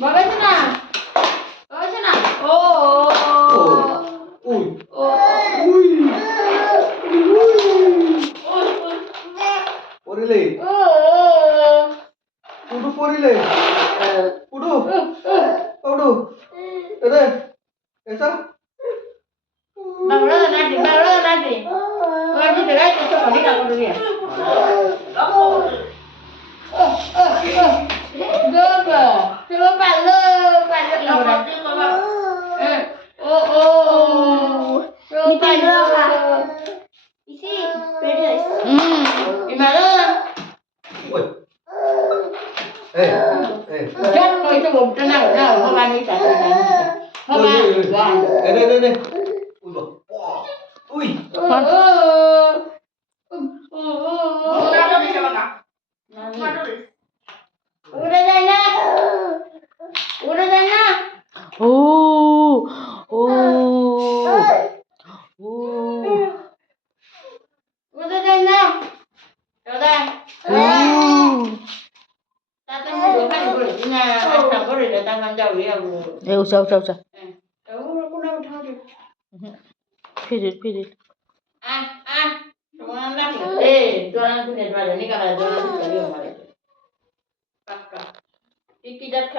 बघायचं ना बघायचं ना ओ उई ओ उई पोरीले कुठू पोरीले कुठू कुठू अरे ऐसा बावळा नाटी वाजी ते काय तसं खाली टाकून द्या Coba palu coba. Oh. Isi, beda. Gimana? Woi. Jangan kau itu mau tenang, nah, kau bani satu kan. Kau bani. Ini. Ui. Udah Dana. Oh. Udah Dana. Udah. Tatang dulu kan boleh. Nah, asal boleh datang kan jauh ya bu. usah. Tahu aku nak tahu. Pirit. Semua anak jualan tu ni jualan ni kalau jualan tu cari orang. Pakka. Iki dah